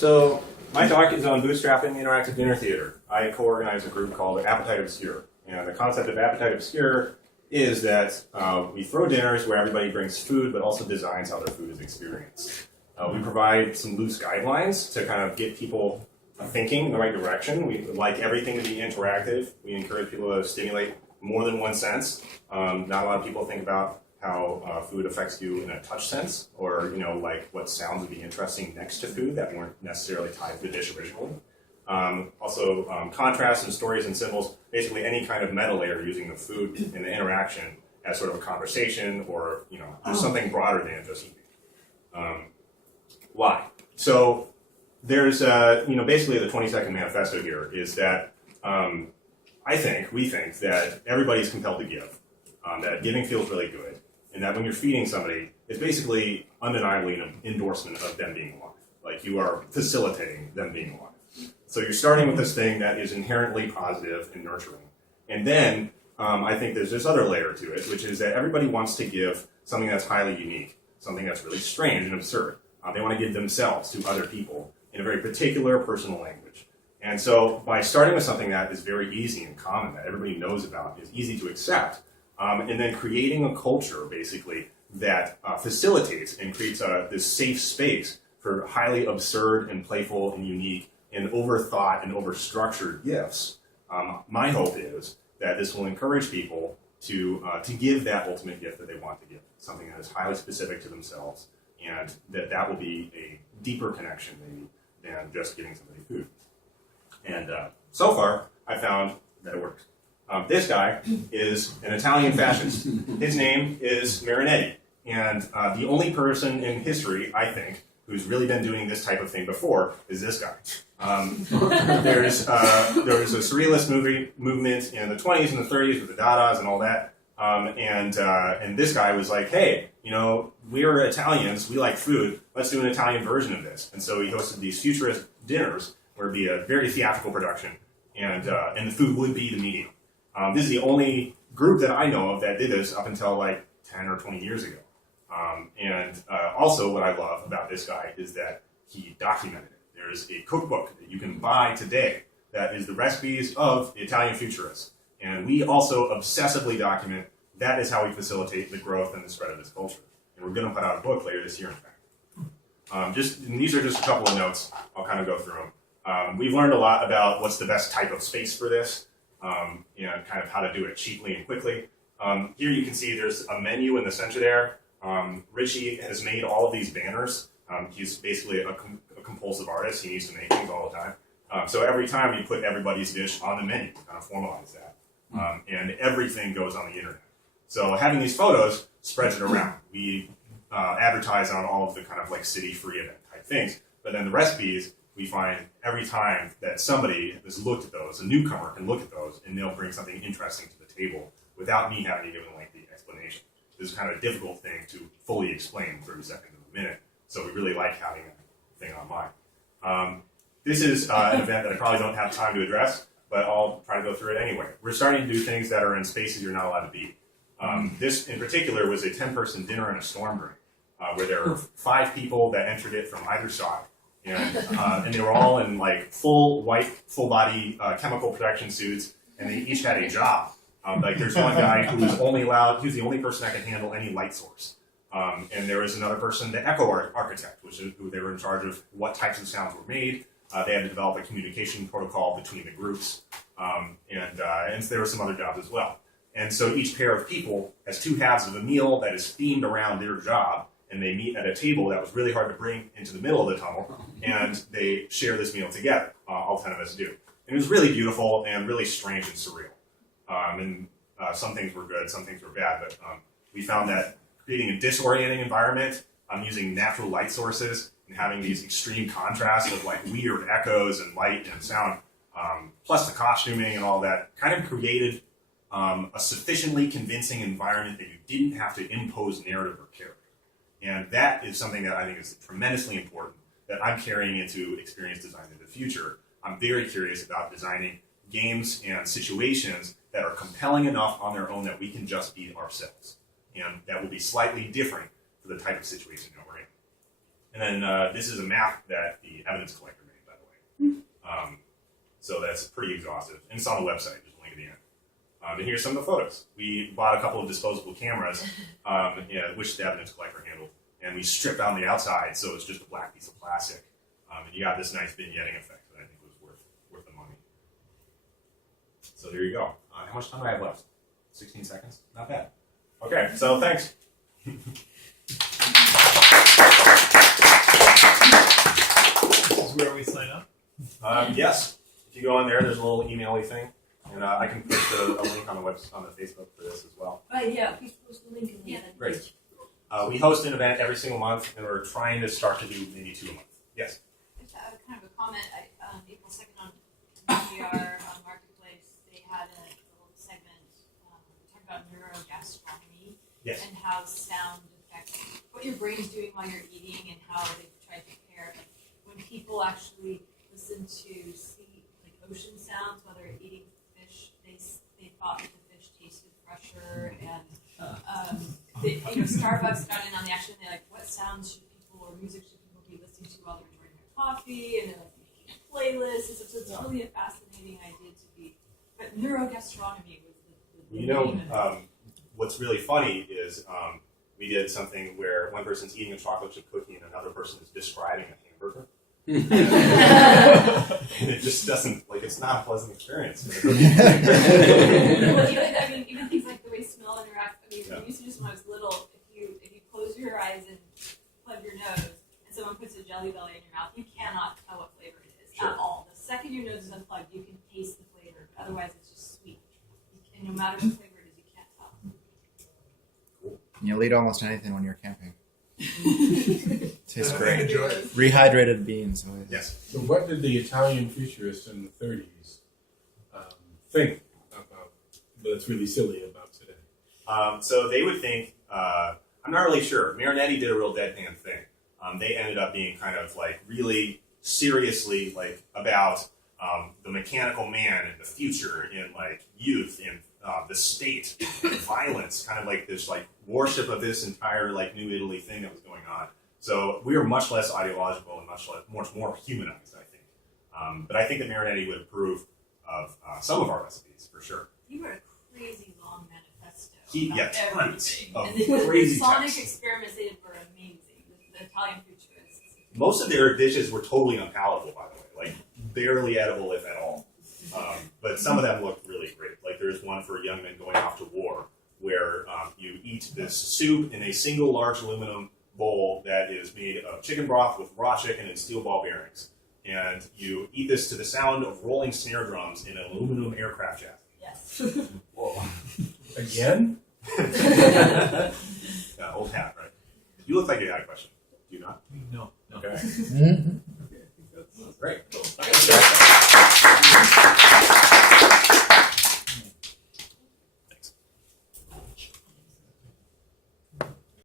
So my talk is on bootstrapping interactive dinner theater. I co-organize a group called Appetite Obscure. And the concept of Appetite Obscure is that we throw dinners where everybody brings food, but also designs how their food is experienced. We provide some loose guidelines to kind of get people thinking in the right direction. We like everything to be interactive. We encourage people to stimulate more than one sense. Not a lot of people think about how food affects you in a touch sense, or like what sounds would be interesting next to food that weren't necessarily tied to the dish originally. Also, contrasts and stories and symbols, basically any kind of meta layer using the food and the interaction as sort of a conversation, or just something broader than just eating. Why? So there's basically the 20-second manifesto here is that we think that everybody's compelled to give, that giving feels really good, and that when you're feeding somebody, it's basically undeniably an endorsement of them being alive. Like you are facilitating them being alive. So you're starting with this thing that is inherently positive and nurturing. And then I think there's this other layer to it, which is that everybody wants to give something that's highly unique, something that's really strange and absurd. They want to give themselves to other people in a very particular personal language. And so by starting with something that is very easy and common, that everybody knows about, is easy to accept, and then creating a culture, basically, that facilitates and creates this safe space for highly absurd and playful and unique and overthought and overstructured gifts, my hope is that this will encourage people to give that ultimate gift that they want to give, something that is highly specific to themselves, and that will be a deeper connection, maybe, than just giving somebody food. And so far, I found that it works. This guy is an Italian fascist. His name is Marinetti. And the only person in history, I think, who's really been doing this type of thing before is this guy. There was a surrealist movement in the 20s and the 30s with the Dadas and all that. And this guy was like, hey, we're Italians, we like food, let's do an Italian version of this. And so he hosted these futurist dinners where it'd be a very theatrical production, and the food would be the medium. This is the only group that I know of that did this up until like 10 or 20 years ago. Also what I love about this guy is that he documented it. There's a cookbook that you can buy today that is the recipes of the Italian futurists. And we also obsessively document that is how we facilitate the growth and the spread of this culture. And we're going to put out a book later this year, in fact. These are just a couple of notes. I'll kind of go through them. We've learned a lot about what's the best type of space for this, and kind of how to do it cheaply and quickly. Here you can see there's a menu in the center there. Richie has made all of these banners. He's basically a compulsive artist. He needs to make things all the time. So every time you put everybody's dish on the menu, you kind of formalize that. And everything goes on the internet. So having these photos spreads it around. We advertise on all of the kind of like city free event type things. But then the recipes, we find every time that somebody has looked at those, a newcomer can look at those, and they'll bring something interesting to the table without me having to give a lengthy explanation. This is kind of a difficult thing to fully explain in 30 seconds of a minute. So we really like having a thing online. This is an event that I probably don't have time to address, but I'll try to go through it anyway. We're starting to do things that are in spaces you're not allowed to be. This in particular was a 10-person dinner in a storm drain, where there were 5 people that entered it from either side. And they were all in like full white, full body chemical protection suits, and they each had a job. Like there's one guy who was only allowed, he was the only person that could handle any light source. And there was another person, the echo architect, which is who they were in charge of what types of sounds were made. They had to develop a communication protocol between the groups. And there were some other jobs as well. And so each pair of people has 2 halves of a meal that is themed around their job, and they meet at a table that was really hard to bring into the middle of the tunnel, and they share this meal together, all 10 of us do. And it was really beautiful and really strange and surreal. Some things were good, some things were bad, but we found that creating a disorienting environment, using natural light sources, and having these extreme contrasts of like weird echoes and light and sound, plus the costuming and all that, kind of created a sufficiently convincing environment that you didn't have to impose narrative or character. And that is something that I think is tremendously important that I'm carrying into experience design in the future. I'm very curious about designing games and situations that are compelling enough on their own that we can just be ourselves. And that will be slightly different for the type of situation that we're in. And then this is a map that the evidence collector So that's pretty exhaustive. And it's on the website, just link at the end. And here's some of the photos. We bought a couple of disposable cameras, which the evidence collector handled, and we stripped on the outside, so it's just a black piece of plastic. And you got this nice vignetting effect that I think was worth the money. So there you go. How much time do I have left? 16 seconds? Not bad. Okay, so thanks. This is where we sign up? Yes. If you go in there, there's a little email-y thing. And I can post a link on the Facebook for this as well. Yeah, please post the link in the end. Great. We host an event every single month, and we're trying to start to do maybe 2 a month. Yes? Just kind of a comment. April 2nd on VR on Marketplace, they had a little segment talking about neurogastronomy and how sound affects what your brain's doing while you're eating and how they've tried to compare. Like when people actually listen to ocean sounds while they're eating fish, they thought that the fish tasted fresher, and Starbucks got in on the action. They're like, what sounds should people or music should people be listening to while they're enjoying their coffee? And they're like making playlists. So it's really a fascinating idea to be. But neurogastronomy was the name of it. What's really funny is we did something where one person's eating a chocolate chip cookie and another person is describing a hamburger. And it just doesn't, it's not a pleasant experience. Well, even things like the way smell interacts. We used to just when I was little, if you close your eyes and plug your nose, and someone puts a Jelly Belly in your mouth, you cannot tell what flavor it is at all. The second your nose is unplugged, you can taste the flavor, but otherwise it's just sweet. And no matter what flavor it is, you can't tell. Cool. You'll eat almost anything when you're camping. Tastes great. Enjoy it. Rehydrated beans. Always. Yes. So what did the Italian futurists in the 30s think about, but it's really silly about today? So they would think, I'm not really sure. Marinetti did a real deadpan thing. They ended up being kind of really seriously about the mechanical man and the future and youth and the state and violence, kind of this worship of this entire New Italy thing that was going on. So we were much less ideological and much more humanized, I think. But I think that Marinetti would approve of some of our recipes for sure. You wrote a crazy long manifesto. Tons of and the crazy sonic texts. experiments they did were amazing. The Italian futurists. Most of their dishes were totally unpalatable, by the way, barely edible if at all. But some of them looked really great. There's one for young men going off to war, where you eat this soup in a single large aluminum bowl that is made of chicken broth with raw chicken and steel ball bearings. And you eat this to the sound of rolling snare drums in an aluminum aircraft chassis. Yes. Whoa. Again? Yeah, old hat, right? You look like you had a question. Do you not? No. Okay. Mm-hmm. Great.